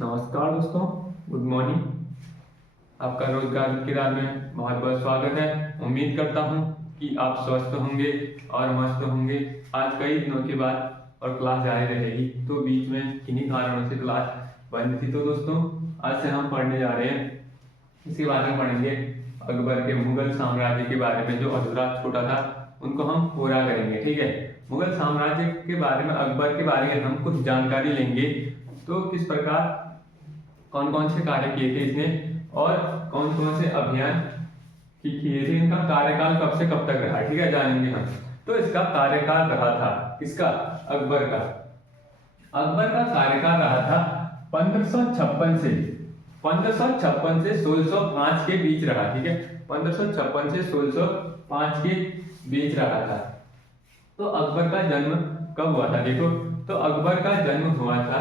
नमस्कार दोस्तों, good morning. आपका रोजगार की राह में बहुत बहुत स्वागत है। उम्मीद करता हूँ कि आप स्वस्थ होंगे और मस्त होंगे। आज कई दिनों के बाद और क्लास जारी रहेगी, तो बीच में किन्हीं कारणों से क्लास बंद थी। तो दोस्तों, आज से हम पढ़ने जा रहे हैं, इसके बारे में पढ़ेंगे अकबर के मुगल साम्राज्य के बारे में। जो अधूरा छोटा था उनको हम पूरा करेंगे, ठीक है। मुगल साम्राज्य के बारे में, अकबर के बारे में हम कुछ जानकारी लेंगे। तो किस प्रकार कौन कौन से कार्य किए थे इसने और कौन कौन से अभियान किए थे, इनका कार्यकाल कब से कब तक रहा, ठीक है, जानेंगे हम। तो इसका कार्यकाल रहा था, किसका? अकबर का। अकबर का कार्यकाल रहा था 1556 से 1605 के बीच रहा, ठीक है। 1556 से 1605 के बीच रहा था। तो अकबर का जन्म कब हुआ था? देखो, तो अकबर का जन्म हुआ था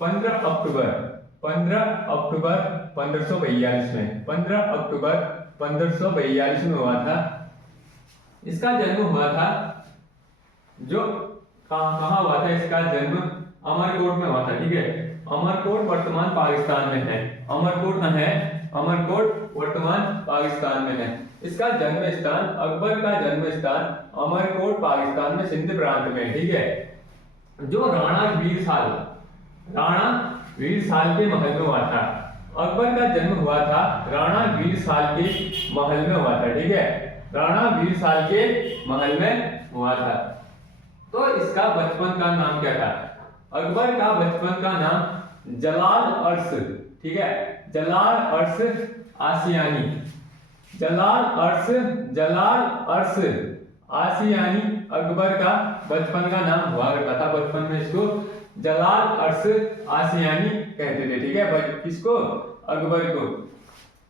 15 अक्टूबर 1542 में। 15 अक्टूबर 1542 में हुआ था। इसका जन्म हुआ था, जो कहाँ हुआ था इसका जन्म? अमरकोट में हुआ था, ठीक है। अमरकोट वर्तमान पाकिस्तान में है। अमरकोट कहाँ है? अमरकोट वर्तमान पाकिस्तान में है। इसका जन्म स्थान, अकबर का जन्म स्थान अमरकोट पाकिस्तान में, सिंध प्रांत में, ठीक है। जो राणा वीर साल के महल में हुआ था। अकबर का जन्म हुआ था राणा वीर साल के महल में हुआ था, ठीक है। राणा वीर साल के महल में हुआ था। तो इसका बचपन का नाम क्या था? अकबर का बचपन का नाम जलाल अर्श, ठीक है, जलाल अर्श आसियानी। जलाल अर्श आसियानी अकबर का बचपन का नाम हुआ करता था। बचपन में इसको जलाल अर्श आसियानी कहते थे, ठीक है। किसको? अकबर को।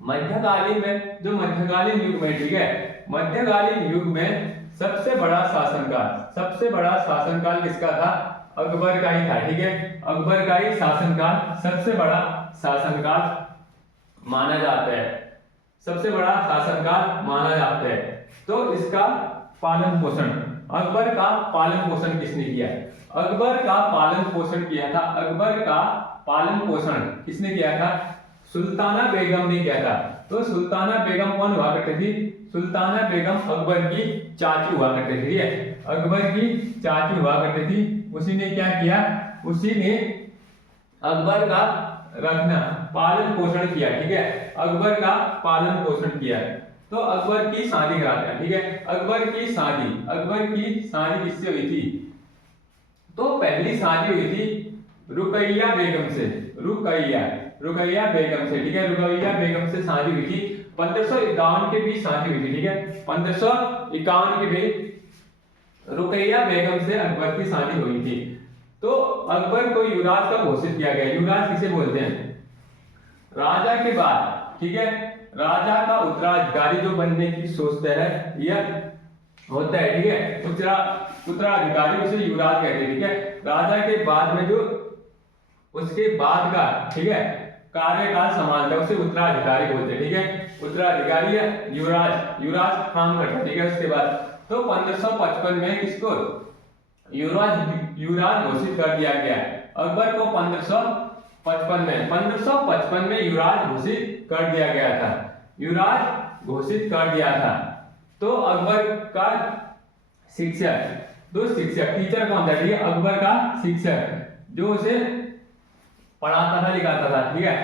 मध्यकालीन में, जो मध्यकालीन युग में, ठीक है, मध्यकालीन युग में सबसे बड़ा शासनकाल किसका था? अकबर का ही था, ठीक है। अकबर का ही शासनकाल सबसे बड़ा शासनकाल माना जाता है, सबसे बड़ा शासनकाल माना जाता है। तो इसका पालन पोषण, अकबर का पालन पोषण किसने किया? अकबर का पालन पोषण किया था, अकबर का पालन पोषण किसने किया था? सुल्ताना बेगम ने किया था। तो सुल्ताना बेगम कौन हुआ करती थी? सुल्ताना बेगम अकबर की चाची हुआ करती थी, ठीक है। अकबर की चाची हुआ करती थी। उसी ने क्या किया? उसी ने अकबर का रखना, पालन पोषण किया, ठीक है। अकबर का पालन पोषण किया। तो अकबर की शादी कराते हैं, ठीक है। अकबर की शादी किससे हुई थी? तो पहली शादी हुई थी रुकैया बेगम से, रुकैया बेगम से, ठीक है। रुकैया बेगम से शादी हुई थी। 1551 के बीच शादी हुई थी, ठीक है। 1551 के बीच रुकैया बेगम से अकबर की शादी हुई थी। तो अकबर को युवराज का घोषित किया गया। युवराज किसे बोलते हैं? राजा के बाद, ठीक है, राजा का उत्तराधिकारी जो बनने की सोचता है यह होता है, ठीक है। उत्तराधिकारी उसे युवराज कहते हैं, ठीक है। राजा के बाद में जो उसके बाद का, ठीक है, कार्यकाल संभालता है उसे उत्तराधिकारी बोलते हैं, ठीक है। उत्तराधिकारी या युवराज काम करता है, ठीक है। उसके बाद तो 1555 में किसको युवराज घोषित कर दिया गया। अकबर को 1555 में युवराज घोषित कर दिया गया था, युवराज घोषित कर दिया था। तो अकबर का शिक्षक, टीचर कौन था? ठीक है, अकबर का शिक्षक जो उसे पढ़ाता था, लिखाता था, ठीक है।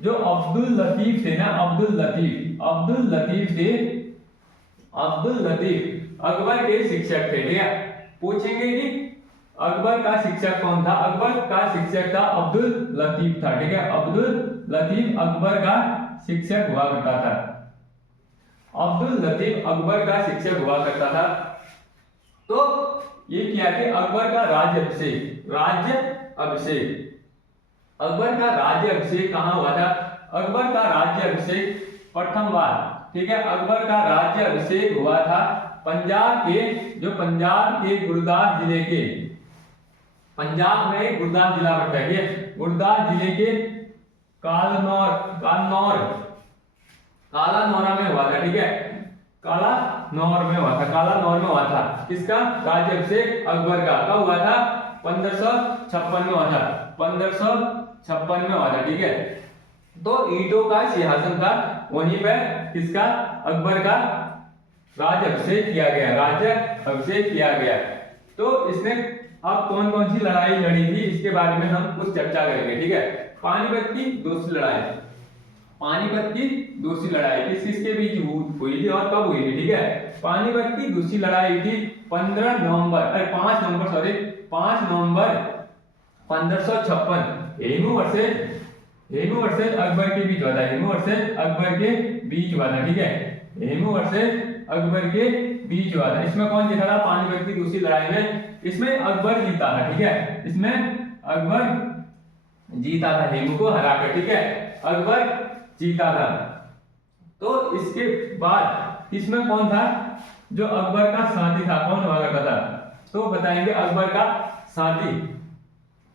जो अब्दुल लतीफ थे ना, अब्दुल लतीफ अकबर के शिक्षक थे, ठीक है। पूछेंगे कि अकबर का शिक्षक कौन था? अकबर का शिक्षक था अब्दुल लतीफ था, ठीक है। अब्दुल लतीफ अकबर का शिक्षक हुआ करता था। अब्दुल लतीफ अकबर का शिक्षक हुआ करता था। तो ये क्या थे? अकबर का राज्य अभिषेक कहाँ हुआ था? अकबर का राज्य अभिषेक प्रथम बार, ठीक है, अकबर का राज्य अभिषेक हुआ था पंजाब के गुरदास जिले के, पंजाब में गुरदास जिला पड़ता है, गुरदास जिले के कालानौरा में हुआ था, ठीक है। कालानौर में हुआ था। किसका राज्य अभिषेक? अकबर का। कब हुआ था? 1556 में हुआ था। 1556 1556 में हुआ था, ठीक है। तो ईंटों का सिंहासन था, वहीं पे किसका, अकबर का राज्याभिषेक किया गया, राज्याभिषेक किया गया। तो इसने अब कौन कौन सी लड़ाई लड़ी थी इसके बारे में हम कुछ चर्चा करेंगे, ठीक है। पानीपत की दूसरी लड़ाई, पानीपत की दूसरी लड़ाई किसके बीच हुई थी और कब हुई थी, ठीक है। पानीपत की दूसरी लड़ाई हुई थी 5 नवंबर 1556 हेमू वर्सेस अकबर के बीच हुआ था, हेमू वर्सेस अकबर के बीच हुआ था, ठीक है। हेमू वर्सेस अकबर के बीच हुआ था। इसमें कौन जीता था पानीपत की दूसरी लड़ाई में, इसमें अकबर जीता था, ठीक है। इसमें अकबर जीता था, हेमू को हराकर, ठीक है, अकबर जीता था। तो इसके बाद इसमें कौन था जो अकबर का साथी था, कौन हुआ करता था, तो बताएंगे अकबर का साथी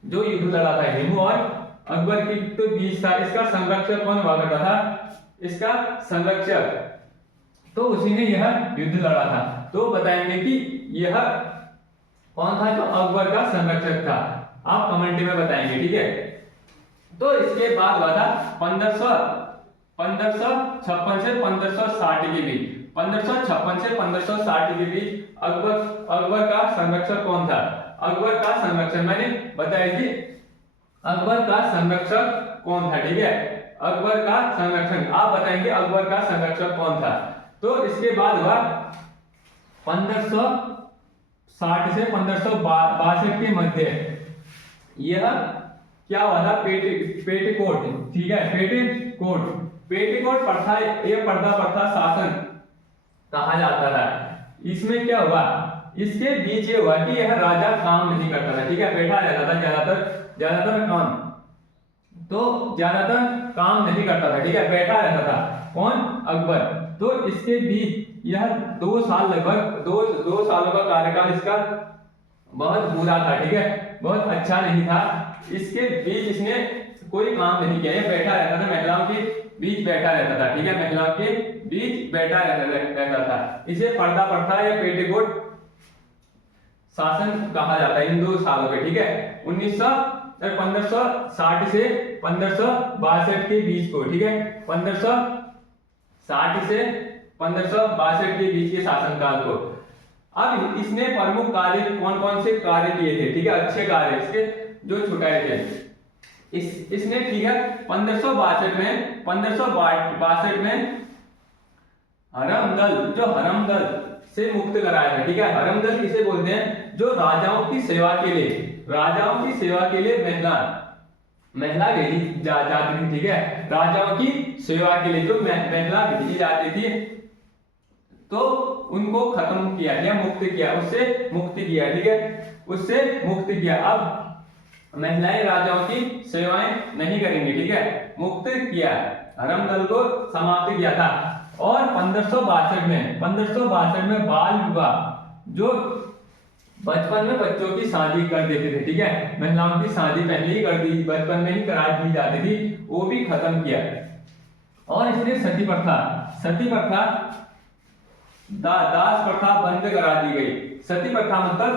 जो युद्ध लड़ा था हेमू और अकबर के तो बीच था। इसका संरक्षक कौन हुआ करता था, इसका संरक्षक तो उसी ने यह युद्ध लड़ा था। तो बताएंगे कि यह कौन था जो अकबर का संरक्षक था, आप कमेंट में बताएंगे, ठीक है। तो इसके बाद हुआ था 1556 से 1560 के बीच, 1556 से 1560 के बीच अकबर का संरक्षक कौन था, अकबर का संरक्षक मैंने बताया कि अकबर का संरक्षक कौन था, ठीक है। अकबर का संरक्षक आप बताएंगे अकबर का संरक्षक कौन था। तो इसके बाद हुआ 1560 से 1562 के मध्य यह क्या हुआ था, पेटिकोट, ठीक है, पेटिकोट प्रथा, यह पर्दा शासन कहा जाता था। इसमें क्या हुआ, इसके बीच ये हुआ कि यह राजा काम नहीं करता था, ठीक है, बैठा रहता था ज्यादातर काम नहीं करता था, ठीक है, बैठा रहता था। कौन, अकबर। तो इसके बीच यह 2 साल लगभग 2 सालों का कार्यकाल इसका बहुत बुरा था, ठीक है, बहुत अच्छा नहीं था। इसके बीच इसने कोई काम नहीं किया, ये बैठा रहता था, महिलाओं के बीच बैठा रहता था, ठीक है, महिलाओं के बीच बैठा रहता था। इसे पर्दा प्रथा या पेटिकोट शासन कहा जाता है इन 2 सालों पे, ठीक है। 1560 से 1562 के बीच को, ठीक है, 1560 से 1562 के बीच के शासनकाल को। अब इसने प्रमुख कार्य कौन कौन से कार्य किए थे, ठीक है, अच्छे कार्य इसके जो छुटाए थे। इसने, ठीक है, 1562 में हरमदल से मुक्त कराया था, ठीक है। हरमदल किसे बोलते हैं, जो राजाओं की सेवा के लिए महिला भेजी जाती थी, ठीक है, राजाओं की सेवा के लिए जो महिला भेजी जाती थी तो उनको खत्म किया या मुक्त किया, उससे मुक्ति किया, ठीक है, उससे मुक्त किया। अब महिलाएं राजाओं की सेवाएं नहीं करेंगी, ठीक है, मुक्त किया, हरमदल को समाप्त किया था। और 1562 में बाल विवाह, जो बचपन में बच्चों की शादी कर देते थे, ठीक है, महिलाओं की शादी पहले ही कर दी, बचपन में ही करा दी जाती थी, वो भी खत्म किया। और इसने सती प्रथा दास प्रथा बंद करा दी गई। सती प्रथा मतलब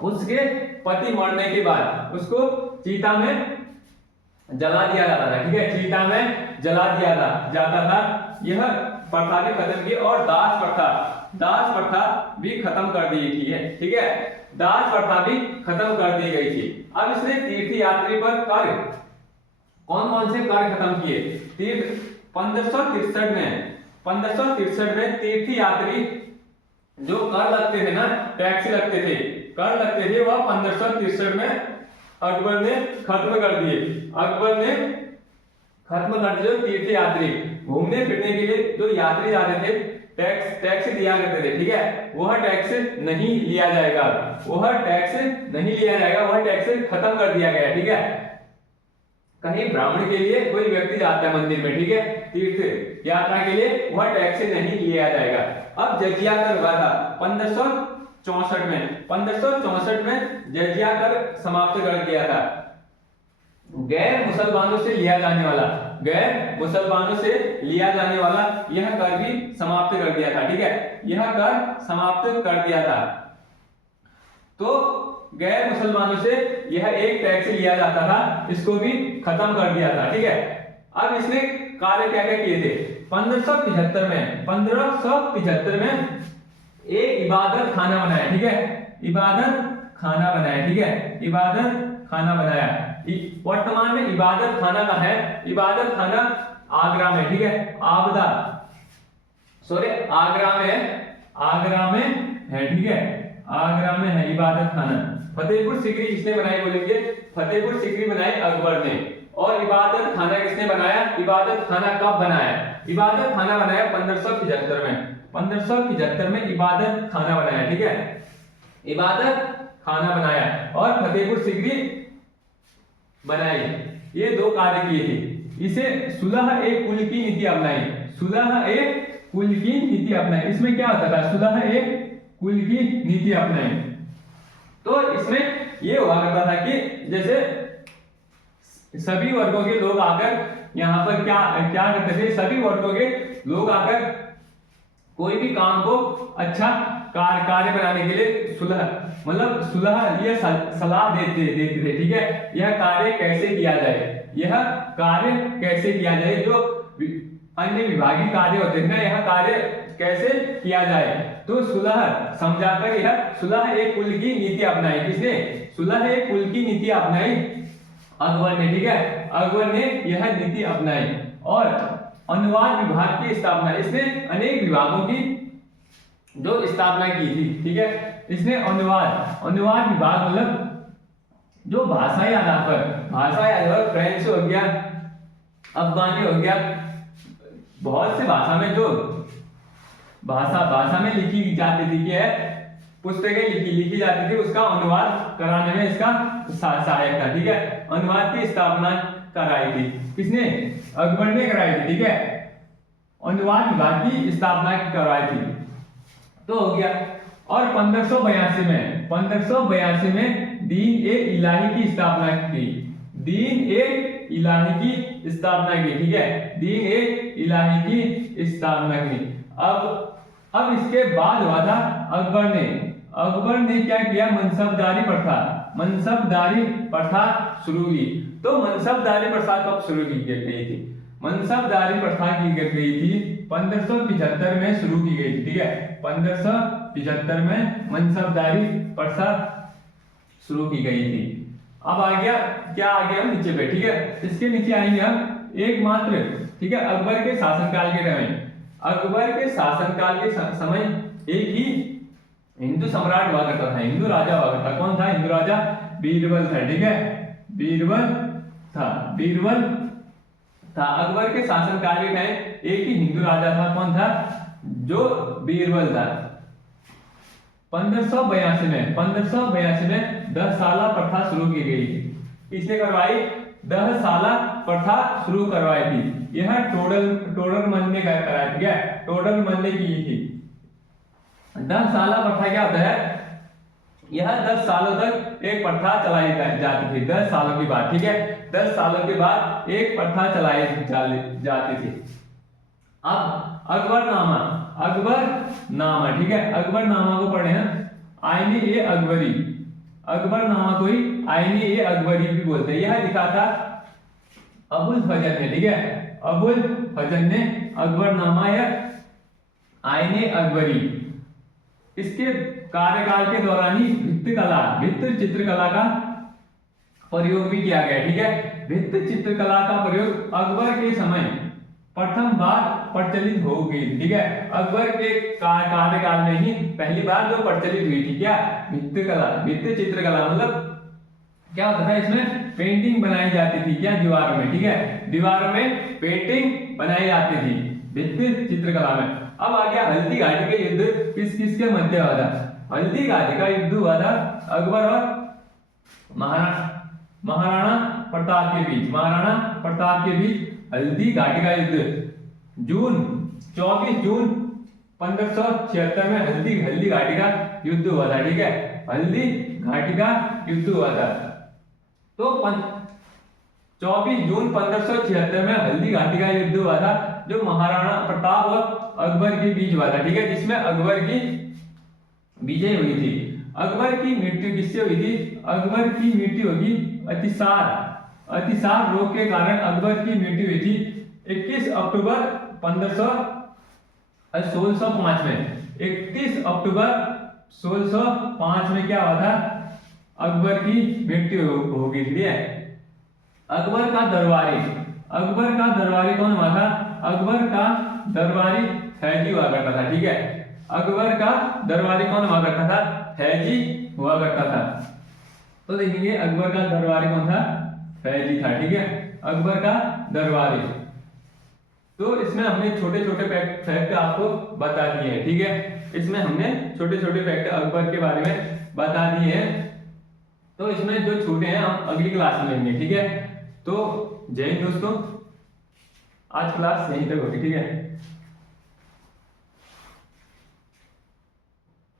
उसके पति मरने के बाद उसको चिता में जला दिया जाता था, ठीक है, चिता में जला दिया जाता था। यह प्रथा भी खत्म की और दास प्रथा भी खत्म कर दी थी, ठीक है, दास प्रथा भी खत्म कर दी गई थी। अब इसने तीर्थ यात्री पर कार्य कौन से कार्य खत्म किए, 1563 में तीर्थ यात्री जो कर लगते थे ना, टैक्स लगते थे, वह 1563 में अकबर ने खत्म कर दिए। जो तीर्थ यात्री घूमने फिरने के लिए जो यात्री जाते थे, टैक्स दिया करते थे, ठीक है, वह टैक्स नहीं लिया जाएगा, वह टैक्स खत्म कर दिया गया, ठीक है। कहीं ब्राह्मण के लिए कोई व्यक्ति जाता है मंदिर में, ठीक है, तीर्थ यात्रा के लिए, वह टैक्स नहीं लिया जाएगा। अब जजिया कर हुआ था 1564 में जजिया कर समाप्त कर दिया था। गैर मुसलमानों से लिया जाने वाला यह कर भी समाप्त कर दिया था, ठीक है, यह कर समाप्त कर दिया था। तो गैर मुसलमानों से यह एक टैक्स लिया जाता था, इसको भी खत्म कर दिया था। ठीक है, अब इसने कार्य क्या क्या किए थे? 1575 में एक इबादत खाना बनाया। ठीक है, इबादत खाना बनाया। ठीक है, इबादत खाना बनाया। वर्तमान में इबादत खाना का है, इबादत खाना आगरा में। ठीक है, आगरा में है। ठीक है, आगरा में है इबादत खाना। फतेहपुर सीकरी किसने बनाई बोलेंगे? फतेहपुर सीकरी बनाई अकबर ने। और इबादत खाना किसने बनाया? इबादत खाना कब बनाया? इबादत खाना बनाया 1575 में। 1575 में इबादत खाना बनाया। ठीक है, इबादत खाना बनाया और फतेहपुर सीकरी बनाई। ये दो कार्य किए थे। इसे सुलह एक कुल की नीति अपनाई। सुलह एक कुल की नीति अपनाई। इसमें क्या होता था? सुलह एक कुल की नीति अपनाई। तो इसमें ये हुआ करता था कि जैसे सभी वर्गों के लोग आकर यहाँ पर क्या क्या करते थे? सभी वर्गों के लोग आकर कोई भी काम को अच्छा कार्य बनाने के लिए सुलह ये सलाह देते थे। ठीक है, यह कार्य कैसे किया जाए, यह कार्य कैसे किया जाए, जो अन्य विभागीय कार्य होते हैं ना, यह कार्य कैसे किया जाए। तो सुलह समझाकर यह सुलह एक कुल की नीति अपनाई। किसने? सुलह एक कुल की नीति अपनाई अकबर ने। ठीक है, अकबर ने यह नीति अपनाई और अनुवाद विभाग की स्थापना, इसने अनेक विभागों की जो स्थापना की थी। ठीक है, इसने अनुवाद विभाग मतलब जो भाषाई आधार पर फ्रेंच हो गया, अफगानी हो गया, बहुत से भाषा में जो भाषा में लिखी जाती थी कि पुस्तकें लिखी जाती थी, उसका अनुवाद कराने में इसका सहायक था। ठीक है, अनुवाद की स्थापना कराई थी। किसने? अकबर ने कराई थी। ठीक है, अनुवाद विभाग की स्थापना करवाई थी। तो हो गया। और 1582 में दीन ए इलाही की स्थापना की। दीन ए इलाही की स्थापना की। ठीक है, दीन ए इलाही की स्थापना की। अब इसके बाद हुआ था अकबर ने क्या किया? मनसबदारी प्रथा शुरू की। तो मनसबदारी प्रथा कब शुरू की गई थी? मनसबदारी प्रथा की गई थी 1575 में शुरू की गई थी। ठीक है, 1575 में मनसबदारी प्रथा शुरू की गई थी। अब आ गया क्या? आ गया हम नीचे पे। ठीक है, इसके नीचे आएंगे हम एकमात्र। ठीक है, अकबर के शासनकाल के समय, अकबर के शासनकाल के समय एक ही हिंदू सम्राट हुआ करता था, हिंदू राजा हुआ करता। कौन था? हिंदू राजा बीरबल था। ठीक है, बीरबल था। अकबर के शासनकाल के टाइम एक ही हिंदू राजा था। कौन था? जो बीरबल था। 1582 में 10 साला प्रथा शुरू की गई। किसने करवाई? 10 साला प्रथा शुरू करवाई थी। यह टोडरमल ने कराई थी। क्या? टोडरमल ने की थी। 10 साला प्रथा क्या होता है? यह 10 सालों तक एक प्रथा चलाई जाती थी। 10 सालों के बाद। ठीक है, 10 सालों के बाद एक प्रथा चलाई जाती थी। अब अकबरनामा। ठीक है, अकबरनामा को पढ़े हैं आईनी ए अकबरी। अकबरनामा को ही आईनी ए अकबरी भी बोलते हैं। यह लिखा था अबुल फजल ने। ठीक है, अबुल फजल ने अकबरनामा या आईने अकबरी। इसके कार्यकाल के दौरान ही भित्ति चित्रकला का प्रयोग भी किया गया। ठीक है, भित्ति चित्रकला का प्रयोग अकबर के समय प्रथम बार प्रचलित हो गई। ठीक है, अकबर के कार्यकाल में ही पहली बार जो प्रचलित हुई थी। क्या? भित्ति चित्रकला मतलब क्या होता था? इसमें पेंटिंग बनाई जाती थी। क्या? दीवारों में। ठीक है, दीवारों में पेंटिंग बनाई जाती थी भित्ति चित्रकला में। अब आ गया हल्दी घाटी के युद्ध किसके मध्य हुआ था? हल्दी घाटी का युद्ध हुआ था अकबर और महाराणा प्रताप के बीच। महाराणा प्रताप के बीच हल्दी घाटी का युद्ध 24 जून 1576 में हल्दी घाटी का युद्ध हुआ था। ठीक है, हल्दी घाटी का युद्ध हुआ था। तो 24 जून 1576 में हल्दी घाटी का युद्ध हुआ था, जो महाराणा प्रताप और अकबर के बीच हुआ था। ठीक है, जिसमें अकबर की विजय हुई थी। अकबर की मृत्यु किससे हुई थी? अकबर की मृत्यु होगी अतिसार रोग के कारण अकबर की मृत्यु हुई थी 21 अक्टूबर 1605 में। 31 अक्टूबर 1605 में क्या हुआ था? अकबर की मृत्यु हो गई थी। अकबर का दरबारी कौन हुआ था? अकबर का दरबारी फैजी हुआ करता था। ठीक है, अकबर का दरबारी कौन हुआ करता था? फैजी हुआ करता था। तो देखेंगे अकबर का दरबारी कौन था? फैजी था। ठीक है, अकबर का दरबारी। तो इसमें हमने छोटे छोटे फैक्ट आपको बता दिए हैं। ठीक है, इसमें हमने छोटे छोटे फैक्ट अकबर के बारे में बता दिए हैं। तो इसमें जो छोटे हैं हम अगली क्लास में लेंगे। ठीक है, तो जय हिंद दोस्तों, आज क्लास यहीं तक होगी। ठीक है।